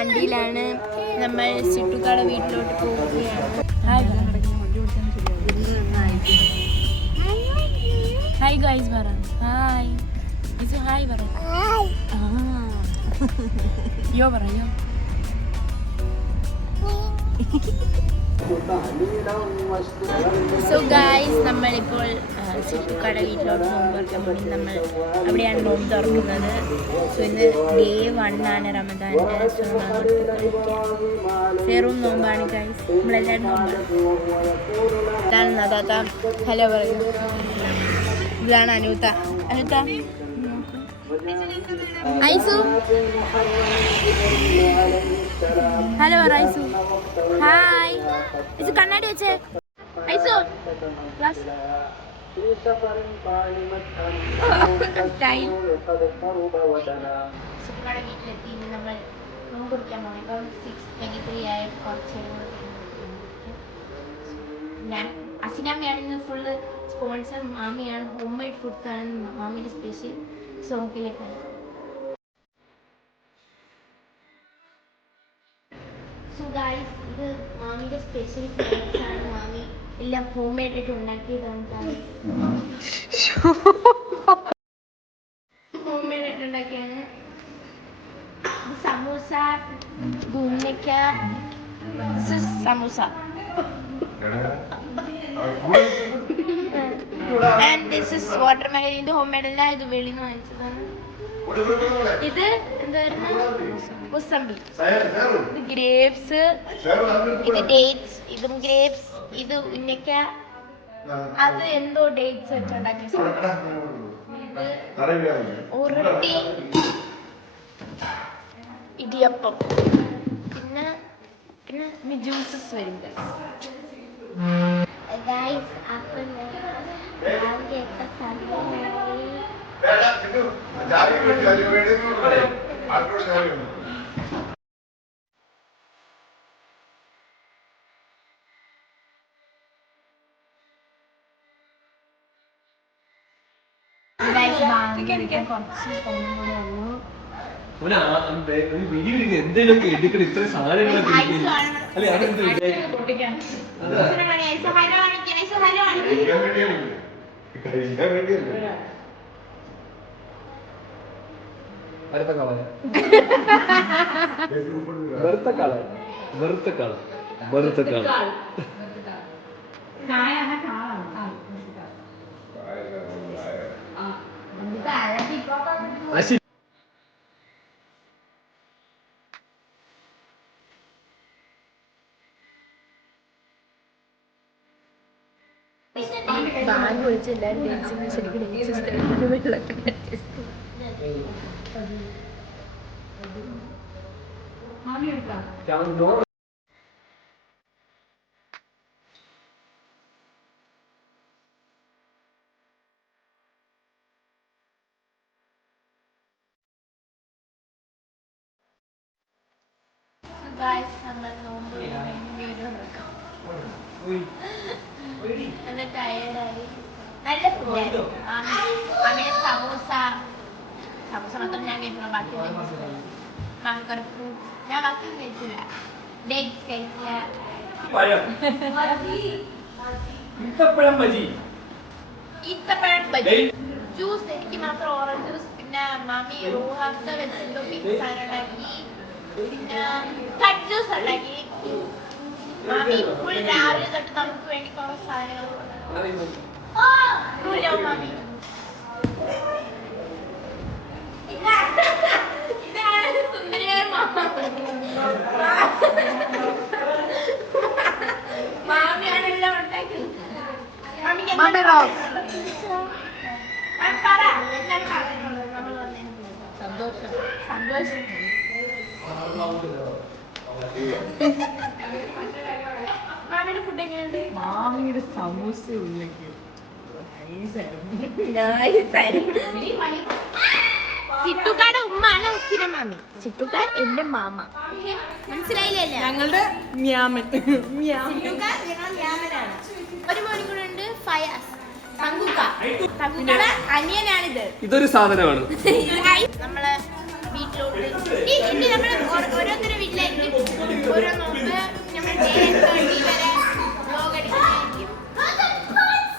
വണ്ടിയിലാണ് നമ്മൾ സിട്ടുക്കാടെ വീട്ടിലോട്ട് പോവുകയാണ്. ഹായ് ഗൈസ് പറ. ഹായ് ഹായ് പറ. യോ പറ യോ. സോ ഗൈസ് നമ്മളിപ്പോൾ സിട്ടുക്കാടെ വീട്ടിലോട്ട് നോമ്പ് തുറക്കാൻ വേണ്ടി നമ്മൾ അവിടെയാണ് നോമ്പ് തുറക്കുന്നത്. സോ ഇന്ന് ഡേ 1 ആണ് റമദാൻ്റെ. സോ നമ്മൾ ഫെറും നോമ്പാണ് ഗൈസ്. നമ്മളെല്ലാവരും നോമ്പാണ്. ഇതാണ് നദാത്ത. ഹലോ പറയൂ. ഇതാണ് അനൂത്ത. അനൂത്ത ഐസു ഹലോ പറ ഐസു. ഹായ് ഐസു കണ്ണാടി വെച്ചേ. ഐസു വീട്ടിലെത്തി. നമ്മൾ നോമ്പ് കുടിക്കാൻ പോകണം. ഇപ്പം 6:23 ആയ കുറച്ച് ഞാൻ അസിനാമ്മയാണ് ഇന്ന് ഫുള്ള് സ്പോൺസർ. മാമിയാണ് ഹോം മെയ്ഡ് ഫുഡ്സാണ് മാമിയുടെ സ്പെഷ്യൽ. സോക്കിലേക്കാണ്. സോ ഗൈസ് ഇത് മാമിയുടെ സ്പെഷ്യൽ ഫുഡ്സ് ആണ്. മാമി എല്ലാം ഹോം മെയ്ഡ് ആയിട്ട് ഉണ്ടാക്കിയതാണ്. ഹോം മെയ്ഡ് ആയിട്ട് ഉണ്ടാക്കിയാണ്. സമൂസ, ഉന്നക്ക, samosa. And this is watermelon. ഇത് ഹോം മെയ്ഡ് അല്ല, ഇത് വെളിയിൽ നിന്ന് വാങ്ങിച്ചതാണ്. ഇത് എന്തായിരുന്നു? മുസംബി. ഇത് ഗ്രേപ്സ്, ഇത് ഡേറ്റ്സ്, ഇതും ഗ്രേപ്സ്, ഇത് ഉന്നക്ക, അത് എന്തോ ഡേറ്റ്സ് വെച്ചുണ്ടാക്കിയ ഉരുട്ടി, ഇടിയപ്പം, പിന്നെ പിന്നെ ജ്യൂസസ് വരും. ഗൈസ് അപ്പം രാവിലെയൊക്കെ സമയമായി. എന്തെങ്കിലുമൊക്കെ എടുക്കണം. ഇത്ര സാധനങ്ങളൊക്കെ അടുത്ത കള വെറുത്ത കള വെറുത്ത കള വെറുത്ത കള. ബാങ്ക് വിളിച്ച് എല്ലാവരും ഡേറ്റ്സിന് ശരിക്കും ഡേറ്റ്സ് വെള്ളമൊക്കെ നമ്മൾ നോമ്പ് നല്ല ടയേർഡായി. നല്ല ഫുഡായിരുന്നു. അങ്ങനെ സമൂസ മാത്രം ഞാൻ കഴിച്ചില്ല. ബാക്കി മാങ്ങക്കറി ഫ്രൂട്ട്സ് ഞാൻ ബാക്കി കഴിച്ചില്ല. ഡേറ്റ്സ് കഴിച്ചില്ല. ഈത്തപ്പഴം ബജി, ജ്യൂസ് എനിക്ക് മാത്രം ഓറഞ്ച് ജ്യൂസ്. പിന്നെ മാമി റൂഹ വെച്ചെന്തോ പിസ്സാൻ ഉണ്ടാക്കി. പിന്നെ കട്ട് ജ്യൂസ് ഉണ്ടാക്കി. മാമി ഫുൾ രാവിലെ തൊട്ട് നമുക്ക് വേണ്ടി കുറെ സാധനങ്ങൾ മാമി. ഇതാണ് സുന്ദരിയായ മാമിയാണ് എല്ലാം ഉണ്ടാക്കിയത്. സന്തോഷം സന്തോഷം. മാമിയുടെ ഫുഡ് എങ്ങനെയുണ്ട്? മാമിയുടെ സമൂസ ഉണ്ടെങ്കിൽ സിട്ടുക്കാടെ ഉമ്മാണ് ഉക്കിര മാമി. സിട്ടുക്ക എന്റെ മാമ. മനസ്സിലായില്ലേ? ഞങ്ങളുടെ മ്യാമൻ. ഒരു മോനും കൂടെ ഉണ്ട്, ഫയാസ്. അനിയനാണിത്. ഇതൊരു സാധനമാണ്. നമ്മള് വീട്ടിലോട്ട്